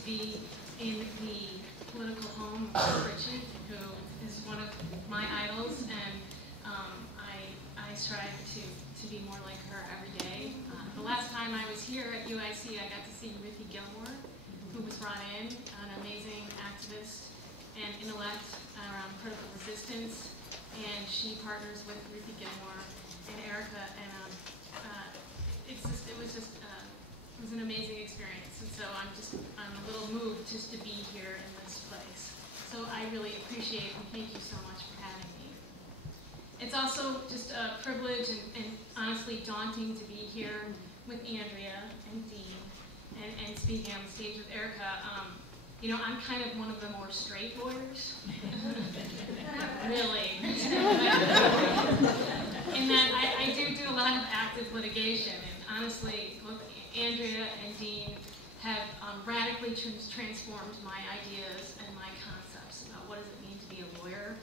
to be in the political home of Richard, who is one of my idols, and I strive to be more like her every day. The last time I was here at UIC, I got to see Ruthie Gilmore, who was brought in, an amazing activist and intellect around critical resistance, and she partners with Ruthie Gilmore and Erica, and it was an amazing experience, and so I'm a little moved just to be here in this place. So I really appreciate and thank you so much for having me. It's also just a privilege and honestly daunting to be here with Andrea and Dean and speaking on the stage with Erica. You know, I'm kind of one of the more straight lawyers. Really. In that I do a lot of active litigation, and honestly, both Andrea and Dean have radically transformed my ideas and my concepts about what does it mean to be a lawyer,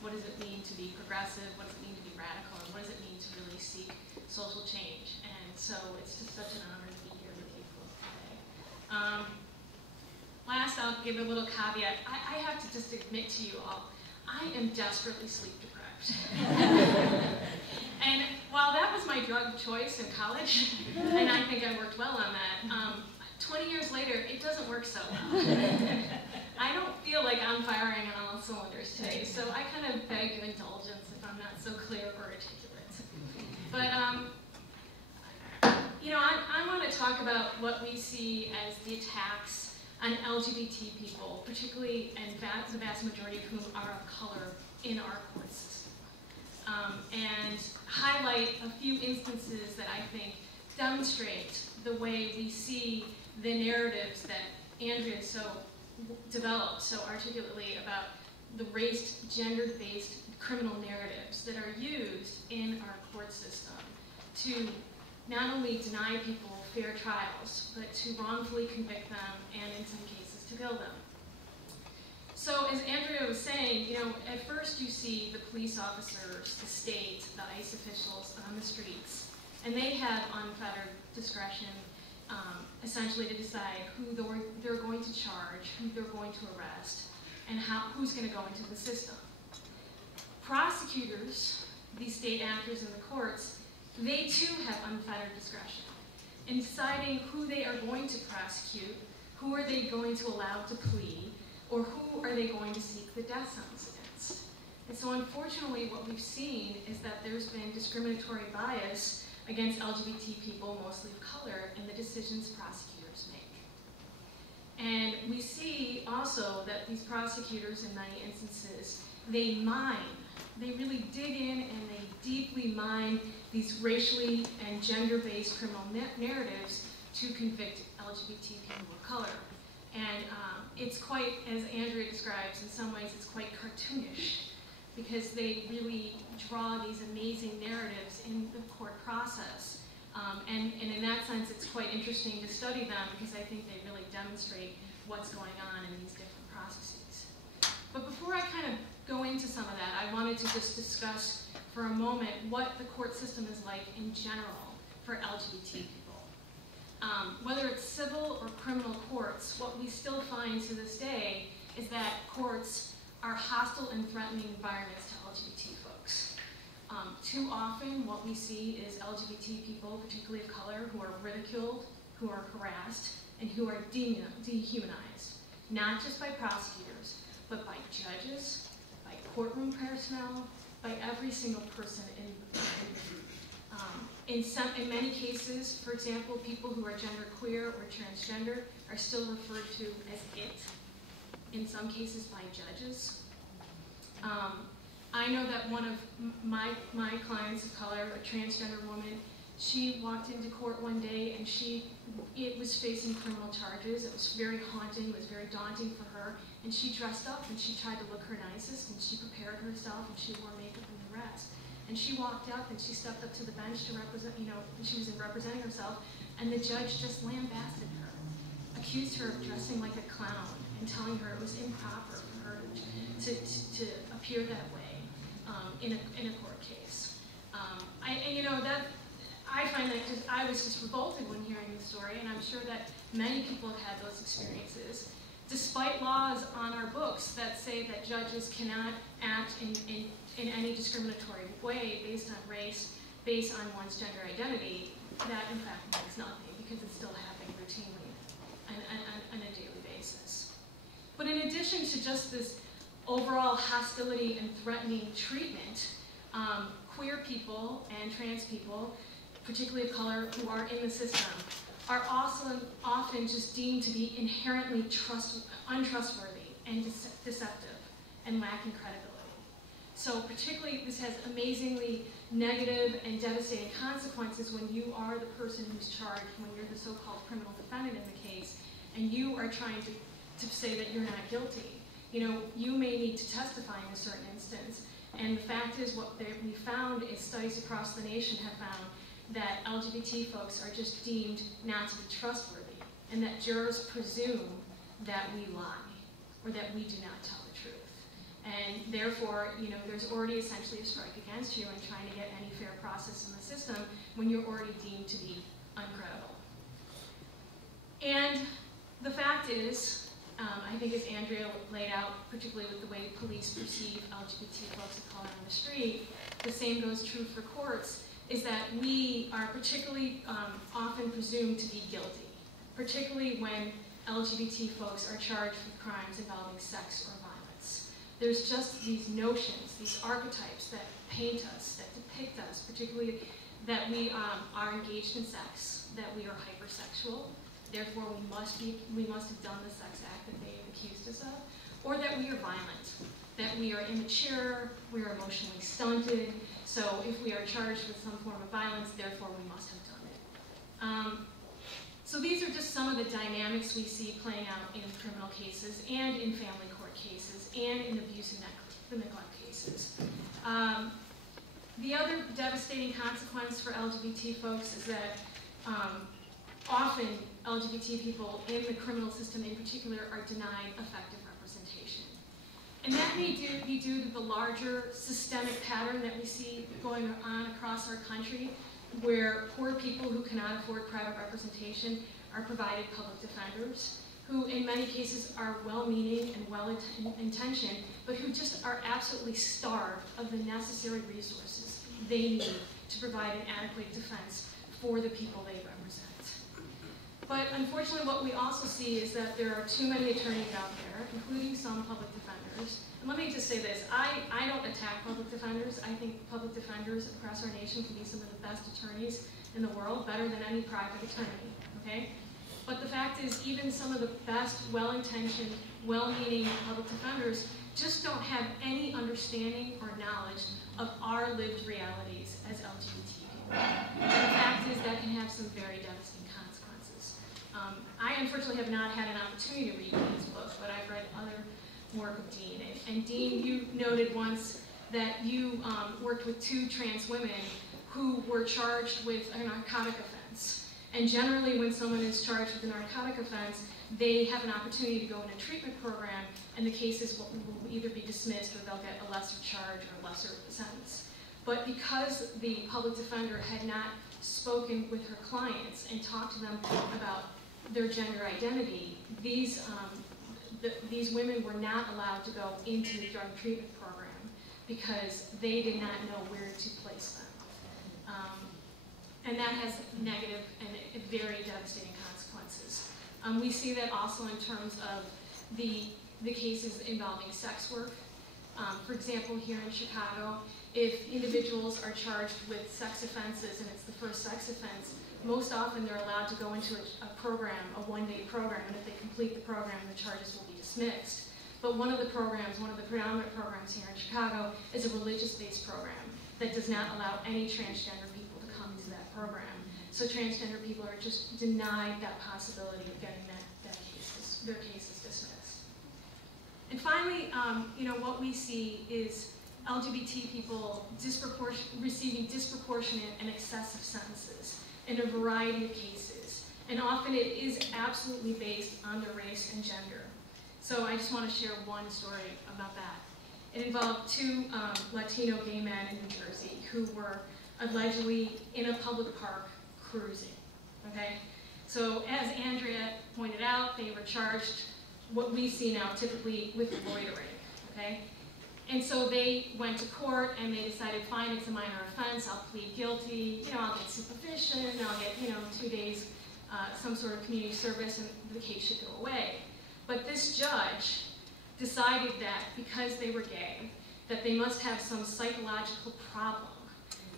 what does it mean to be progressive, what does it mean to be radical, and what does it mean to really seek social change. And so it's just such an honor to be here with you both today. Last, I'll give a little caveat. I have to just admit to you all, I am desperately sleep deprived. And while that was my drug of choice in college, and I think I worked well on that, 20 years later, it doesn't work so well. I don't feel like I'm firing on all cylinders today, so I kind of beg your indulgence if I'm not so clear or articulate. But, you know, I want to talk about what we see as the attacks on LGBT people, particularly, and the vast majority of whom are of color in our court system. And highlight a few instances that I think demonstrate the way we see the narratives that Andrea so developed so articulately about the gender-based criminal narratives that are used in our court system to not only deny people fair trials, but to wrongfully convict them and in some cases to kill them. So as Andrea was saying, you know, at first you see the police officers, the state, the ICE officials on the streets, and they have unfettered discretion essentially to decide who they're going to charge, who they're going to arrest, and who's going to go into the system. Prosecutors, these state actors in the courts, they too have unfettered discretion in deciding who they are going to prosecute, who are they going to allow to plead, or who are they going to seek the death sentence against. And so unfortunately what we've seen is that there's been discriminatory bias against LGBT people, mostly of color, in the decisions prosecutors make. And we see also that these prosecutors in many instances, they really dig in and they deeply mine these racially and gender-based criminal narratives to convict LGBT people of color. And it's quite, as Andrea describes, in some ways it's quite cartoonish, because they really draw these amazing narratives in the court process. And in that sense, it's quite interesting to study them, because I think they really demonstrate what's going on in these different processes. But before I kind of go into some of that, I wanted to just discuss for a moment what the court system is like in general for LGBT people. Whether it's civil or criminal courts, what we still find to this day is that courts are hostile and threatening environments to LGBT folks. Too often what we see is LGBT people, particularly of color, who are ridiculed, who are harassed, and who are dehumanized, not just by prosecutors, but by judges, by courtroom personnel, by every single person in the in many cases, for example, people who are genderqueer or transgender are still referred to as it, in some cases by judges. I know that one of my clients of color, a transgender woman, she walked into court one day and it was facing criminal charges. It was very haunting, it was very daunting for her, and she dressed up and she tried to look her nicest, and she prepared herself and she wore makeup and the rest. And she walked up and she stepped up to the bench to represent, you know, she was representing herself, and the judge just lambasted her, accused her of dressing like a clown, and telling her it was improper for her to appear that way in a court case. You know, I find that I was just revolted when hearing the story, and I'm sure that many people have had those experiences. Despite laws on our books that say that judges cannot act in any discriminatory way based on race, based on one's gender identity, that in fact means nothing because it's still happening routinely on a daily basis. But in addition to just this overall hostility and threatening treatment, queer people and trans people, particularly of color, who are in the system, are also often just deemed to be inherently untrustworthy and deceptive and lacking credibility. So particularly, this has amazingly negative and devastating consequences when you are the person who's charged, when you're the so-called criminal defendant in the case, and you are trying to say that you're not guilty. You know, you may need to testify in a certain instance, and the fact is what we found is studies across the nation have found that LGBT folks are just deemed not to be trustworthy, and that jurors presume that we lie, or that we do not tell the truth. And therefore, you know, there's already essentially a strike against you in trying to get any fair process in the system when you're already deemed to be uncredible. And the fact is, I think as Andrea laid out, particularly with the way police perceive LGBT folks of color on the street, the same goes true for courts, is that we are particularly often presumed to be guilty, particularly when LGBT folks are charged with crimes involving sex or violence. There's just these notions, these archetypes that paint us, that depict us, particularly that we are engaged in sex, that we are hypersexual, therefore we must have done the sex act that they have accused us of, or that we are violent, that we are immature, we are emotionally stunted. So if we are charged with some form of violence, therefore we must have done it. So these are just some of the dynamics we see playing out in criminal cases and in family court cases and in abuse and neglect cases. The other devastating consequence for LGBT folks is that often LGBT people in the criminal system in particular are denied effective representation. And that may be due to the larger systemic pattern that we see going on across our country, where poor people who cannot afford private representation are provided public defenders, who in many cases are well-meaning and well-intentioned, but who just are absolutely starved of the necessary resources they need to provide an adequate defense for the people they represent. But unfortunately, what we also see is that there are too many attorneys out there, including some public defenders. And let me just say this, I don't attack public defenders. I think public defenders across our nation can be some of the best attorneys in the world, better than any private attorney, okay? But the fact is, even some of the best, well-intentioned, well-meaning public defenders just don't have any understanding or knowledge of our lived realities as LGBT people. And the fact is that can have some very devastating consequences. I unfortunately have not had an opportunity to read Dean's book, but I've read other work of Dean. And Dean, you noted once that you worked with 2 trans women who were charged with a narcotic offense. And generally, when someone is charged with a narcotic offense, they have an opportunity to go in a treatment program, and the cases will either be dismissed or they'll get a lesser charge or lesser sentence. But because the public defender had not spoken with her clients and talked to them about their gender identity, these women were not allowed to go into the drug treatment program because they did not know where to place them. And that has negative and very devastating consequences. We see that also in terms of the cases involving sex work. For example, here in Chicago, if individuals are charged with sex offenses and it's the first sex offense, most often they're allowed to go into a program, a one-day program, and if they complete the program, the charges will be dismissed. But one of the programs, one of the predominant programs here in Chicago, is a religious-based program that does not allow any transgender people to come into that program. So transgender people are just denied that possibility of getting their cases dismissed. And finally, what we see is LGBT people receiving disproportionate and excessive sentences in a variety of cases. And often it is absolutely based on their race and gender. So I just want to share one story about that. It involved 2 Latino gay men in New Jersey who were allegedly in a public park cruising, okay? So as Andrea pointed out, they were charged what we see now typically with loitering, okay? And so they went to court and they decided, fine, it's a minor offense, I'll plead guilty, I'll get supervision, I'll get, 2 days, some sort of community service, and the case should go away. But this judge decided that because they were gay, that they must have some psychological problem,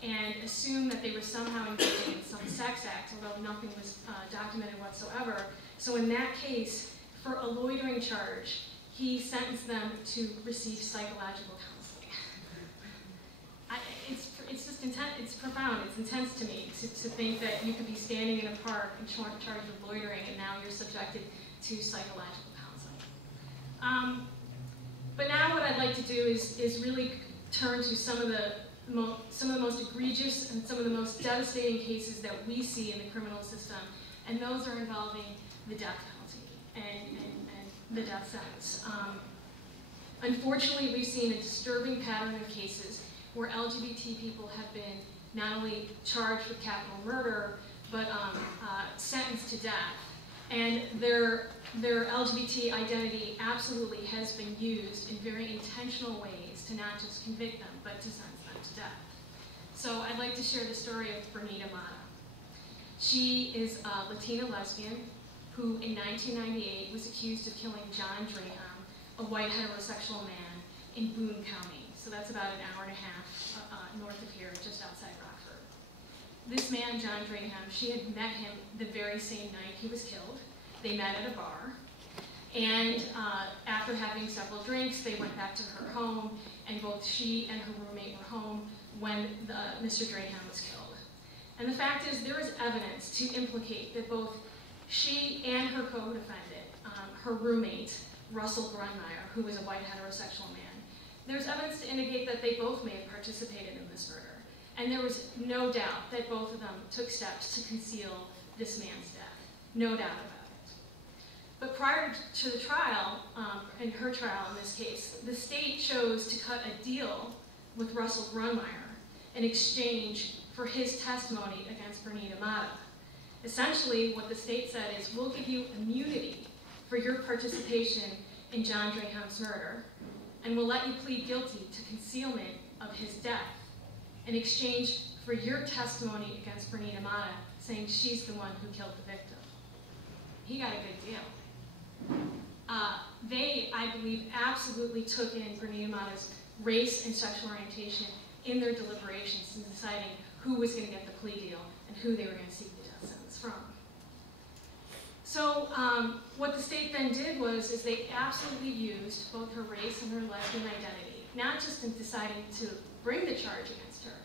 and assumed that they were somehow engaging in some sex act, although nothing was documented whatsoever. So in that case, for a loitering charge, he sentenced them to receive psychological counseling. It's just intense, it's profound, it's intense to me to think that you could be standing in a park and charged with loitering, and now you're subjected to psychological counseling. But now what I'd like to do is really turn to some of the most egregious and some of the most devastating cases that we see in the criminal system, and those are involving the death penalty and the death sentence. Unfortunately, we've seen a disturbing pattern of cases where LGBT people have been not only charged with capital murder, but sentenced to death. And their LGBT identity absolutely has been used in very intentional ways to not just convict them, but to sentence them to death. So I'd like to share the story of Bernita Mata. She is a Latina lesbian who in 1998 was accused of killing John Draham, a white heterosexual man, in Boone County. So that's about an hour and a half north of here, just outside Rockford. This man, John Draham, she had met him the very same night he was killed. They met at a bar, and after having several drinks, they went back to her home, and both she and her roommate were home when Mr. Draham was killed. And the fact is, there is evidence to implicate that both she and her co-defendant, her roommate, Russell Grunmeyer, who was a white heterosexual man, there's evidence to indicate that they both may have participated in this murder. And there was no doubt that both of them took steps to conceal this man's death. No doubt about it. But prior to the trial, in her trial in this case, the state chose to cut a deal with Russell Grunmeyer in exchange for his testimony against Bernita Mata. Essentially, what the state said is, we'll give you immunity for your participation in John Draham's murder, and we'll let you plead guilty to concealment of his death in exchange for your testimony against Bernita Mata, saying she's the one who killed the victim. He got a good deal. They, I believe, absolutely took in Bernita Mata's race and sexual orientation in their deliberations in deciding who was going to get the plea deal and who they were going to seek the death sentence from. So what the state then did is they absolutely used both her race and her lesbian identity, not just in deciding to bring the charge against her,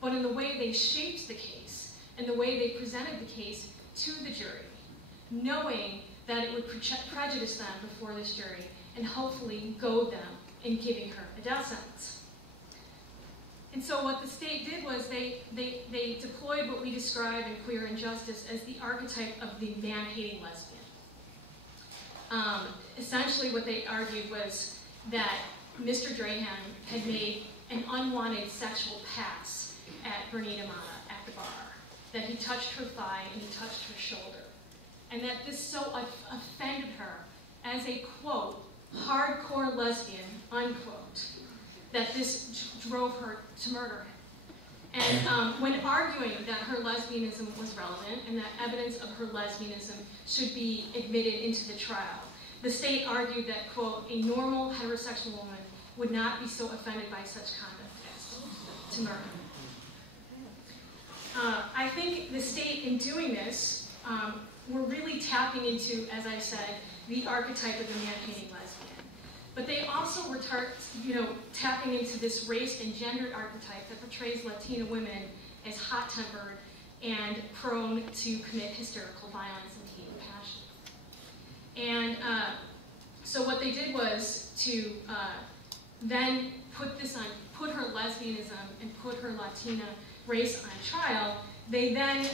but in the way they shaped the case and the way they presented the case to the jury, knowing that it would prejudice them before this jury and hopefully goad them in giving her a death sentence. And so what the state did was they deployed what we describe in Queer Injustice as the archetype of the man-hating lesbian. Essentially what they argued was that Mr. Draham had made an unwanted sexual pass at Bernita Mata at the bar, that he touched her thigh and he touched her shoulder, and that this so offended her as a, quote, hardcore lesbian, unquote, that this drove her to murder him. And when arguing that her lesbianism was relevant and that evidence of her lesbianism should be admitted into the trial, the state argued that, quote, a normal heterosexual woman would not be so offended by such conduct as to murder him. I think the state, in doing this, were really tapping into, as I said, the archetype of the man-hating lesbian. But they also were tapping into this race and gendered archetype that portrays Latina women as hot-tempered and prone to commit hysterical violence and heat and passion. And so what they did was to then put her lesbianism and put her Latina race on trial. They then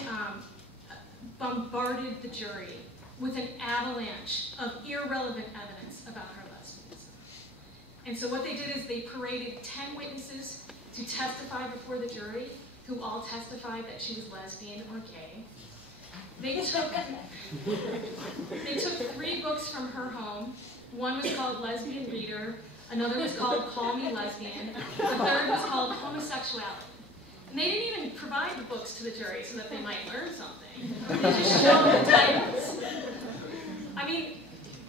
bombarded the jury with an avalanche of irrelevant evidence about her lesbianism. And so what they did is they paraded 10 witnesses to testify before the jury who all testified that she was lesbian or gay. They took 3 books from her home. One was called Lesbian Reader, another was called Call Me Lesbian, the third was called Homosexuality. And they didn't even provide the books to the jury so that they might learn something. They just showed the titles. I mean,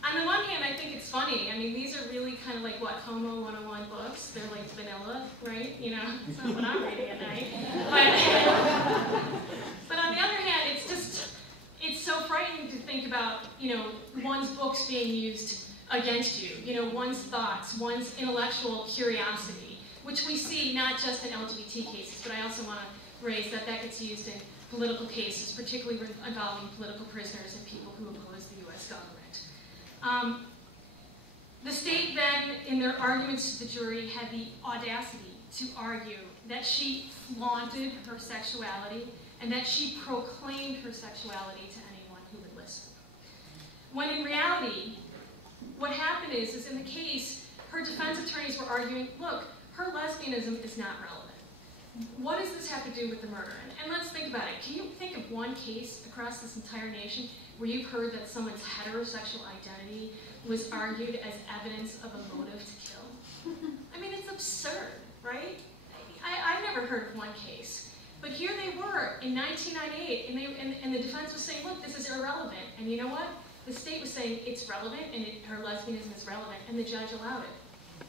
on the one hand, I think it's funny. I mean, these are really kind of like, what, Homo 101 books? They're like vanilla, right? You know, it's not what I'm reading at night. But on the other hand, it's so frightening to think about, you know, one's books being used against you, you know, one's thoughts, one's intellectual curiosity, which we see not just in LGBT cases, but I also want to raise that that gets used in political cases, particularly involving political prisoners and people who oppose the U.S. government. The state then, in their arguments to the jury, had the audacity to argue that she flaunted her sexuality and that she proclaimed her sexuality to anyone who would listen. When in reality, what happened is in the case, her defense attorneys were arguing, look, her lesbianism is not relevant. What does this have to do with the murder? And let's think about it. Can you think of one case across this entire nation where you've heard that someone's heterosexual identity was argued as evidence of a motive to kill? I mean, it's absurd, right? I've never heard of one case. But here they were in 1998, and the defense was saying, look, this is irrelevant. And you know what? The state was saying it's relevant, and her lesbianism is relevant, and the judge allowed it.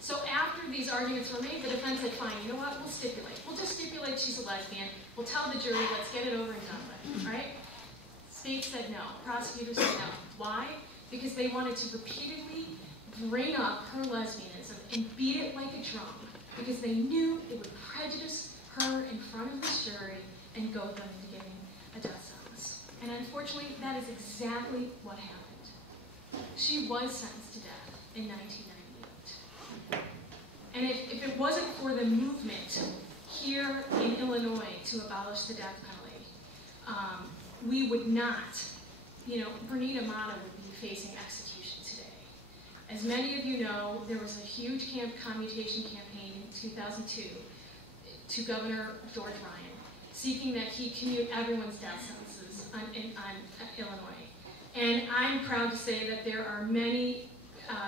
So after these arguments were made, the defense said, fine, you know what? We'll stipulate. We'll just stipulate she's a lesbian. We'll tell the jury, let's get it over and done with, right? State said no. Prosecutors said no. Why? Because they wanted to repeatedly bring up her lesbianism and beat it like a drum, because they knew it would prejudice her in front of this jury and goad them into getting a death sentence. And unfortunately, that is exactly what happened. She was sentenced to death in 1998. And if it wasn't for the movement here in Illinois to abolish the death penalty, we would not, you know, Bernita Mata would be facing execution today. As many of you know, there was a huge commutation campaign in 2002 to Governor George Ryan, seeking that he commute everyone's death sentences on Illinois. And I'm proud to say that there are many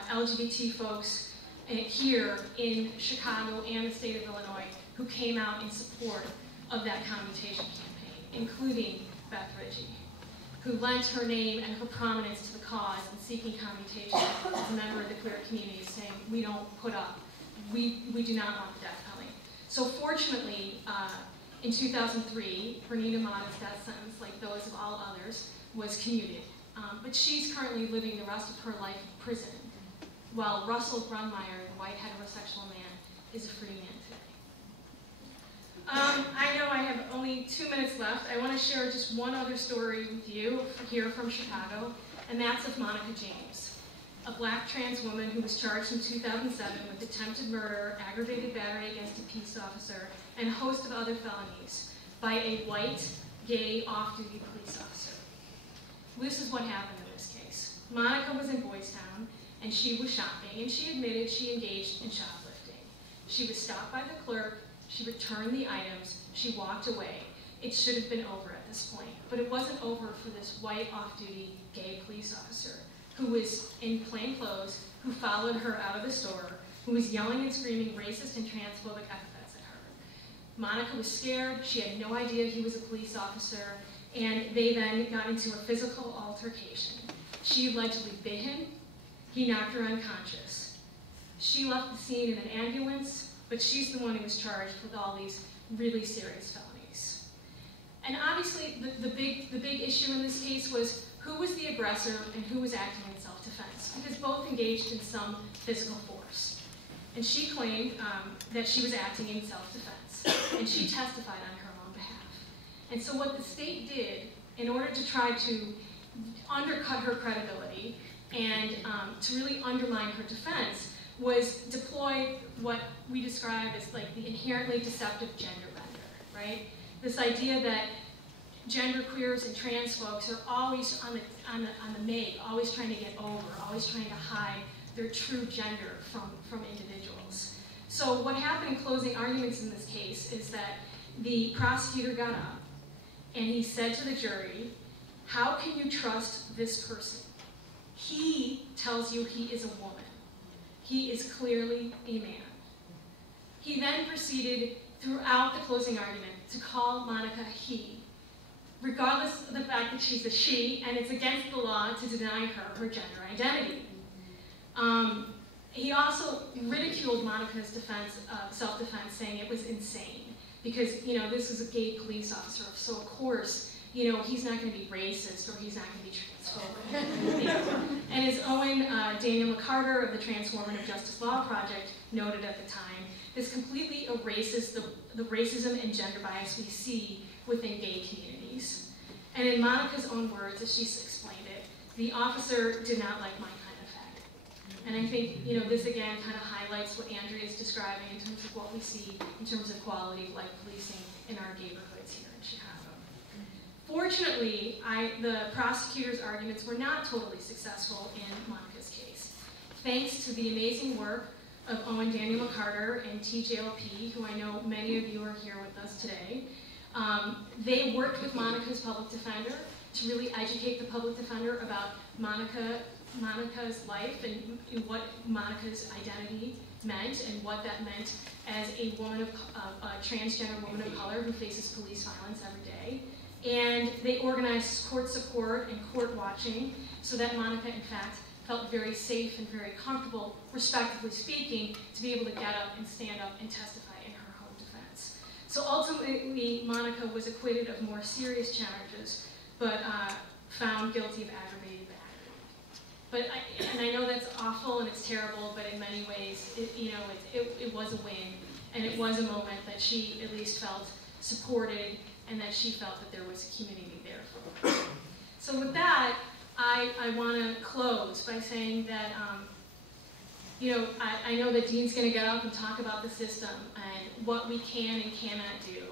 LGBT folks here in Chicago and the state of Illinois who came out in support of that commutation campaign, including Beth Ritchie, who lent her name and her prominence to the cause in seeking commutation as a member of the queer community, saying, we don't put up, we do not want the death penalty. So fortunately, in 2003, Bernita Mata's death sentence, like those of all others, was commuted. But she's currently living the rest of her life in prison, while Russell Grunmeyer, the white heterosexual man, is a free man today. I know I have only 2 minutes left. I want to share just one other story with you here from Chicago, and that's of Monica James, a black trans woman who was charged in 2007 with attempted murder, aggravated battery against a peace officer, and a host of other felonies by a white, gay, off-duty police officer. This is what happened in this case. Monica was in Boys Town, and she was shopping, and she admitted she engaged in shoplifting. She was stopped by the clerk, she returned the items, she walked away. It should have been over at this point, but it wasn't over for this white, off-duty, gay police officer who was in plain clothes, who followed her out of the store, who was yelling and screaming racist and transphobic epithets at her. Monica was scared, she had no idea he was a police officer, and they then got into a physical altercation. She allegedly bit him, he knocked her unconscious. She left the scene in an ambulance, but she's the one who was charged with all these really serious felonies. And obviously, the big issue in this case was who was the aggressor and who was acting in self-defense, because both engaged in some physical force. And she claimed that she was acting in self-defense, and she testified on her own behalf. And so what the state did, in order to try to undercut her credibility and to really undermine her defense, was deploy what we describe as like the inherently deceptive gender bender, right? This idea that genderqueers and trans folks are always on the make, always trying to get over, always trying to hide their true gender from individuals. So what happened in closing arguments in this case is that the prosecutor got up and he said to the jury, how can you trust this person? He tells you he is a woman. He is clearly a man. He then proceeded throughout the closing argument to call Monica he, regardless of the fact that she's a she, and it's against the law to deny her gender identity. He also ridiculed Monica's self-defense, saying it was insane, because, you know, this is a gay police officer, so of course, you know, he's not going to be racist or he's not going to be transphobic. You know? And as Owen Daniel McCarter of the Transformative Justice Law Project noted at the time, this completely erases the racism and gender bias we see within gay communities. And in Monica's own words, as she explained it, the officer did not like my kind of fag. And I think, you know, this again kind of highlights what Andrea is describing in terms of what we see in terms of quality of life policing in our neighborhoods here in Chicago. Fortunately, the prosecutor's arguments were not totally successful in Monica's case. Thanks to the amazing work of Owen Daniel McCarter and TJLP, who I know many of you are here with us today, they worked with Monica's public defender to really educate the public defender about Monica's life and what Monica's identity meant and what that meant as a woman a transgender woman of color who faces police violence every day. And they organized court support and court watching so that Monica, in fact, felt very safe and very comfortable, respectively speaking, to be able to get up and stand up and testify in her home defense. So ultimately, Monica was acquitted of more serious charges, but found guilty of aggravated battery. And I know that's awful and it's terrible, but in many ways, it was a win, and it was a moment that she at least felt supported and that she felt that there was a community there for her. So with that, I want to close by saying that, I know that Dean's going to get up and talk about the system and what we can and cannot do.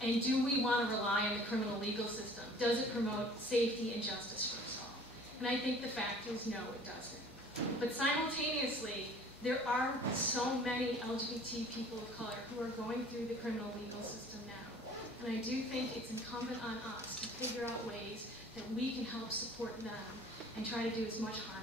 And do we want to rely on the criminal legal system? Does it promote safety and justice for us all? And I think the fact is no, it doesn't. But simultaneously, there are so many LGBT people of color who are going through the criminal legal system now. And I do think it's incumbent on us to figure out ways that we can help support them and try to do as much harm